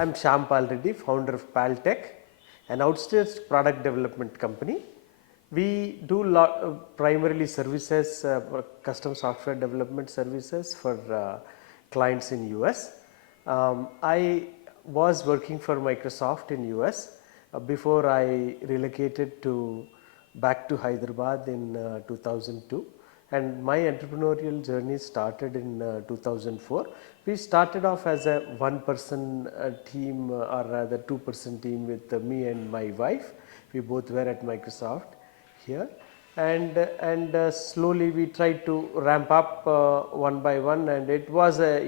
I'm Shyam Palreddy, founder of Paltech, an outsourced product development company. We do primarily services, custom software development services for clients in US. I was working for Microsoft in US before I relocated to back to Hyderabad in 2002, and my entrepreneurial journey started in 2004. We started off as a one-person team, or rather two-person team with me and my wife. We both were at Microsoft here, and slowly we tried to ramp up one by one, and it was a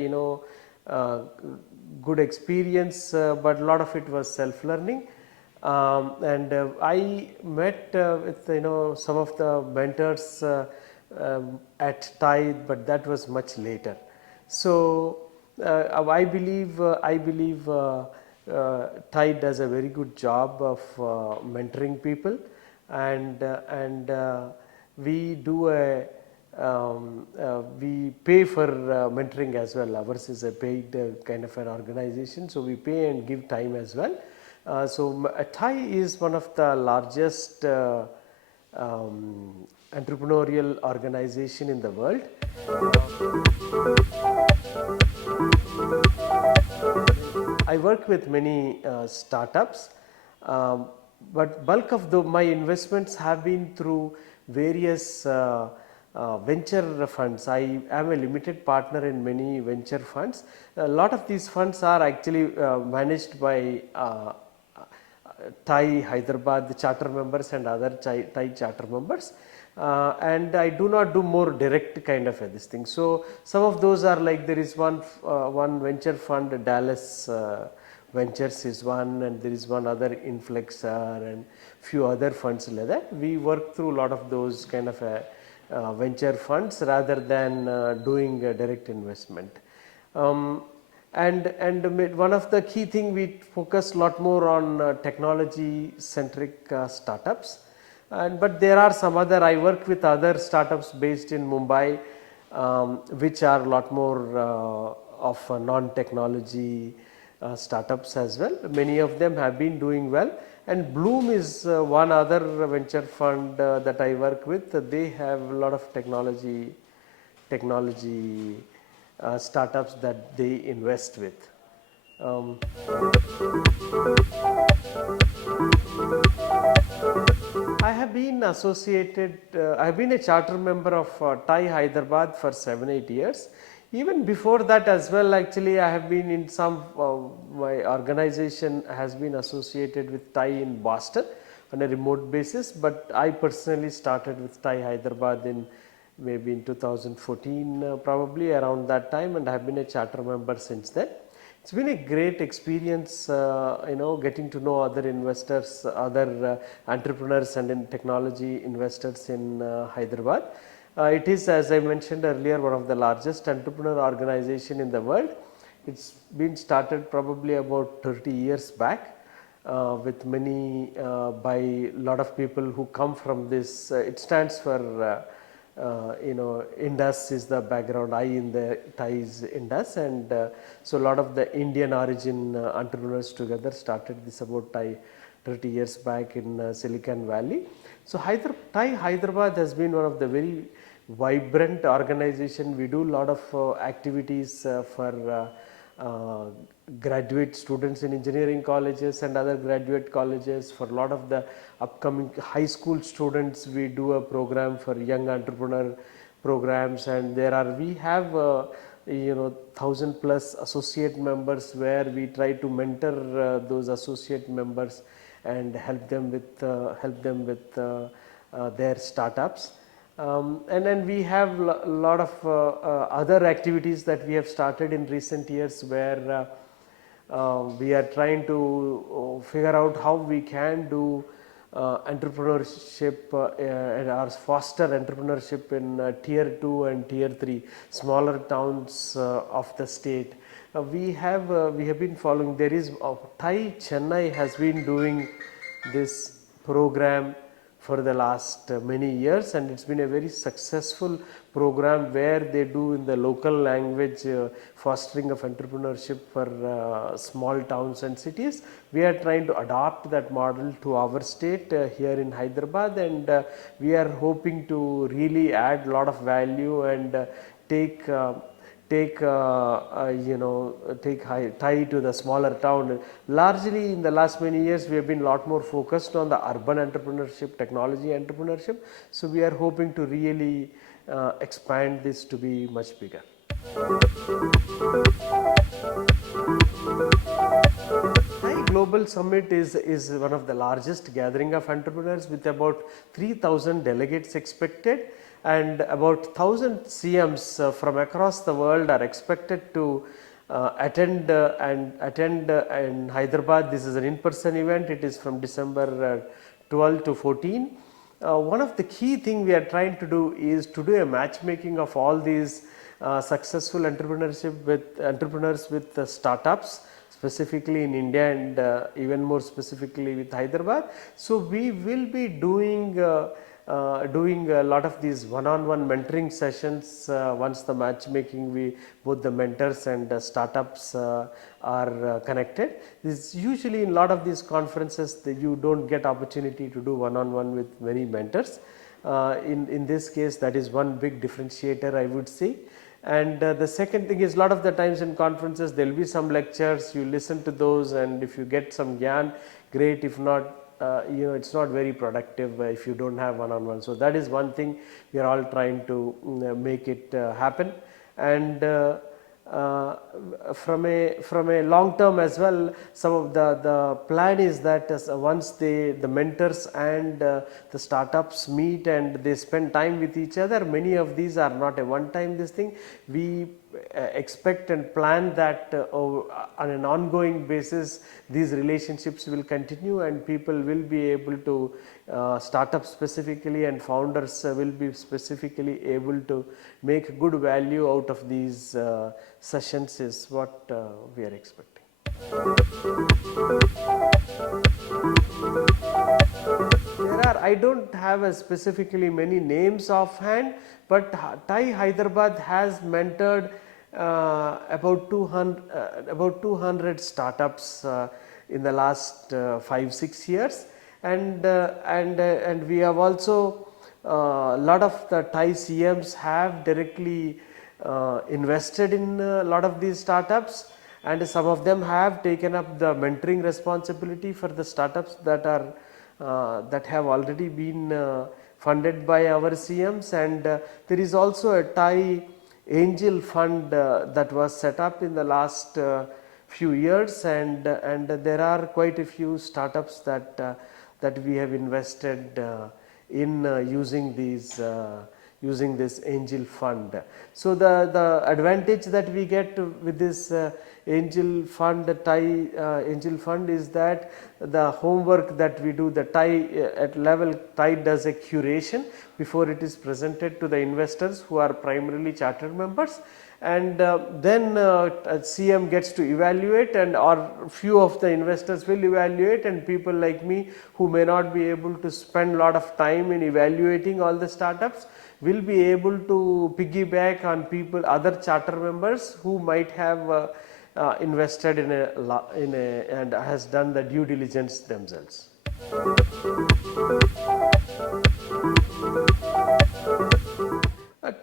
good experience, but a lot of it was self-learning. And I met with some of the mentors at TIE, but that was much later. So I believe TIE does a very good job of mentoring people, and we do we pay for mentoring as well. Ours is a paid kind of an organization, so we pay and give time as well. So TIE is one of the largest entrepreneurial organization in the world. I work with many startups, but bulk of my investments have been through various venture funds. I am a limited partner in many venture funds. A lot of these funds are actually managed by TIE Hyderabad, the charter members and other TIE charter members, and I do not do more direct kind of this thing. So some of those are like, there is one venture fund, Dallas Ventures is one, and there is one other Inflexer and few other funds like that. We work through a lot of those kind of venture funds rather than doing direct investment. And one of the key thing, we focus a lot more on technology centric startups, but there are some other, I work with other startups based in Mumbai, which are a lot more of non-technology startups as well. Many of them have been doing well, and Bloom is one other venture fund that I work with. They have a lot of technology startups that they invest with. I have been associated, I have been a charter member of TIE Hyderabad for 7-8 years. Even before that as well, actually I have been in some, my organization has been associated with TIE in Boston on a remote basis, but I personally started with TIE Hyderabad in maybe in 2014, probably around that time, and I have been a charter member since then. It's been a great experience, getting to know other investors, other entrepreneurs and in technology investors in Hyderabad. It is, as I mentioned earlier, one of the largest entrepreneur organization in the world. It's been started probably about 30 years back, with many by a lot of people who come from this. It stands for Indus is the background, I in the TIE's Indus, and so a lot of the Indian origin entrepreneurs together started this about 30 years back in Silicon Valley. So TIE Hyderabad has been one of the very vibrant organization. We do a lot of activities for graduate students in engineering colleges and other graduate colleges. For a lot of the upcoming high school students, we do a program for young entrepreneur programs, and we have 1,000+ associate members, where we try to mentor those associate members and help them with their startups. And then we have a lot of other activities that we have started in recent years, where we are trying to figure out how we can do entrepreneurship and foster entrepreneurship in tier 2 and tier 3 smaller towns of the state. We have been following, there is TIE Chennai has been doing this program for the last many years, and it's been a very successful program where they do in the local language fostering of entrepreneurship for small towns and cities. We are trying to adopt that model to our state here in Hyderabad, and we are hoping to really add a lot of value and take tie to the smaller town. Largely in the last many years we have been a lot more focused on the urban entrepreneurship, technology entrepreneurship. So we are hoping to really expand this to be much bigger. Thai Global Summit is one of the largest gathering of entrepreneurs with about 3,000 delegates expected, and about 1,000 CMs from across the world are expected to attend in Hyderabad. This is an in-person event. It is from December 12 to 14. One of the key thing we are trying to do is to do a matchmaking of all these successful entrepreneurs with startups, specifically in India, and even more specifically with Hyderabad. So we will be doing a lot of these one-on-one mentoring sessions once the matchmaking, both the mentors and startups are connected. This usually in a lot of these conferences that you don't get opportunity to do one-on-one with many mentors. In this case, that is one big differentiator, I would say. And the second thing is, a lot of the times in conferences there will be some lectures, you listen to those, and if you get some gyan, great. If not, it's not very productive if you don't have one-on-one. So that is one thing we are all trying to make it happen. And from a long term as well, some of the plan is that once the mentors and the startups meet and they spend time with each other, many of these are not a one time this thing. We expect and plan that on an ongoing basis these relationships will continue, and people will be able to startups specifically and founders will be specifically able to make good value out of these sessions is what we are expecting. I don't have specifically many names offhand, but TiE Hyderabad has mentored about 200 startups in the last 5-6 years, and we have also a lot of the TiE CMs have directly invested in a lot of these startups, and some of them have taken up the mentoring responsibility for the startups that have already been funded by our CMs. And there is also a TiE angel fund that was set up in the last few years, and there are quite a few startups that we have invested in using this angel fund. So the advantage that we get with this angel fund, TiE angel fund, is that the homework that we do, the TiE at level, TiE does a curation before it is presented to the investors who are primarily chartered members, and then CM gets to evaluate, and or few of the investors will evaluate, and people like me who may not be able to spend a lot of time in evaluating all the startups will be able to piggyback on other charter members who might have invested in a and has done the due diligence themselves.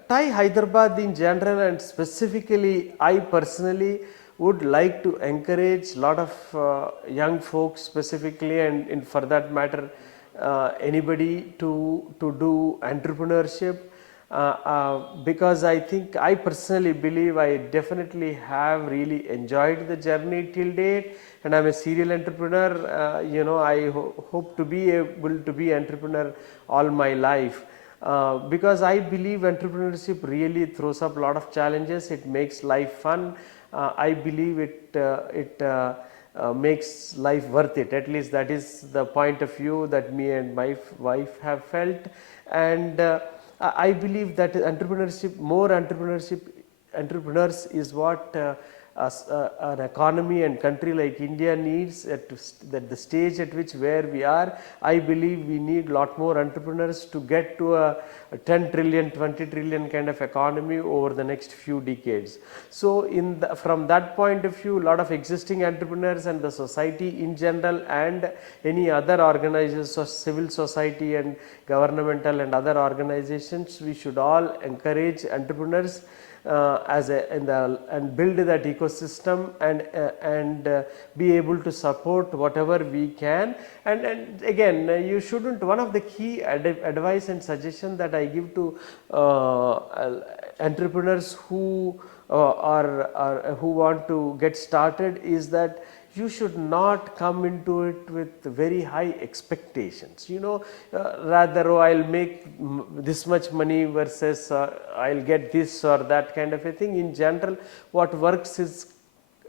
TiE Hyderabad in general, and specifically I personally would like to encourage a lot of young folks specifically, and for that matter anybody to do entrepreneurship, because I personally believe I definitely have really enjoyed the journey till date, and I am a serial entrepreneur. I hope to be able to be entrepreneur all my life. Because I believe entrepreneurship really throws up a lot of challenges. It makes life fun. I believe it makes life worth it. At least that is the point of view that me and my wife have felt, and I believe that entrepreneurs is what an economy and country like India needs at the stage at which where we are, I believe we need lot more entrepreneurs to get to a 10 trillion, 20 trillion kind of economy over the next few decades. So from that point of view, a lot of existing entrepreneurs and the society in general and any other organizations, so civil society and governmental and other organizations, we should all encourage entrepreneurs and build that ecosystem and be able to support whatever we can. And again, you shouldn't, one of the key advice and suggestion that I give to entrepreneurs who who want to get started is that you should not come into it with very high expectations. Rather, oh, I'll make this much money versus I'll get this or that kind of a thing. In general, what works is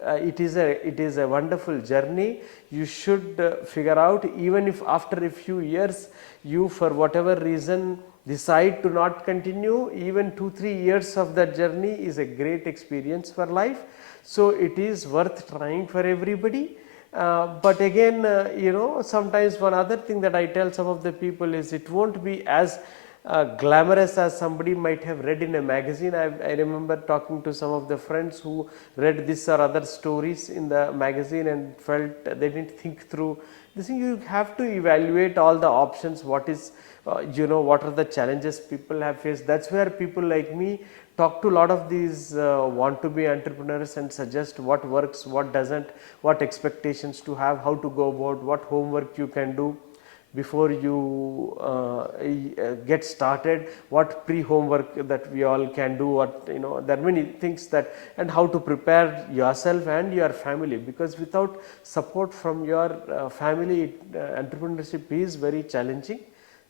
it is a wonderful journey. You should figure out, even if after a few years you for whatever reason decide to not continue, even 2-3 years of that journey is a great experience for life. So it is worth trying for everybody. But again, sometimes one other thing that I tell some of the people is it won't be as glamorous as somebody might have read in a magazine. I remember talking to some of the friends who read this or other stories in the magazine and felt they didn't think through this thing. You have to evaluate all the options. What is what are the challenges people have faced. That's where people like me talk to a lot of these want to be entrepreneurs and suggest what works, what doesn't, what expectations to have, how to go about, what homework you can do before you get started, what pre-homework that we all can do, what there are many things that, and how to prepare yourself and your family, because without support from your family, entrepreneurship is very challenging.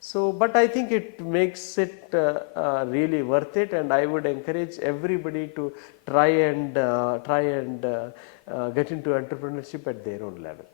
So, but I think it makes it really worth it, and I would encourage everybody to try and get into entrepreneurship at their own level.